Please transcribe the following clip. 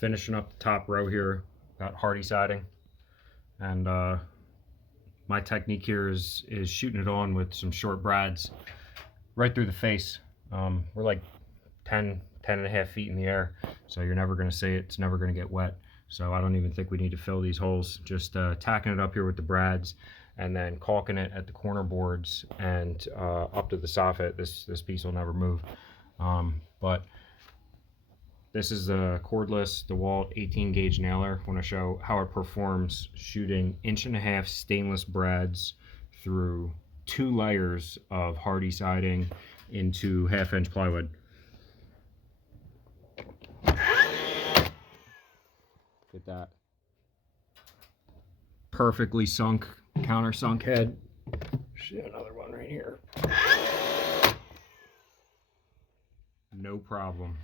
finishing up the top row here. Got Hardie siding, and my technique here is shooting it on with some short brads right through the face. We're like 10 and a half feet in the air, so you're never going to see it. It's never going to get wet, so I don't even think we need to fill these holes. Just tacking it up here with the brads, and then caulking it at the corner boards and up to the soffit. This piece will never move. But this is the cordless Dewalt 18 gauge nailer. I want to show how it performs shooting 1.5 inch stainless brads through 2 layers of Hardie siding into 1/2 inch plywood. Get that perfectly sunk, countersunk head. Shit, another one right here. No problem.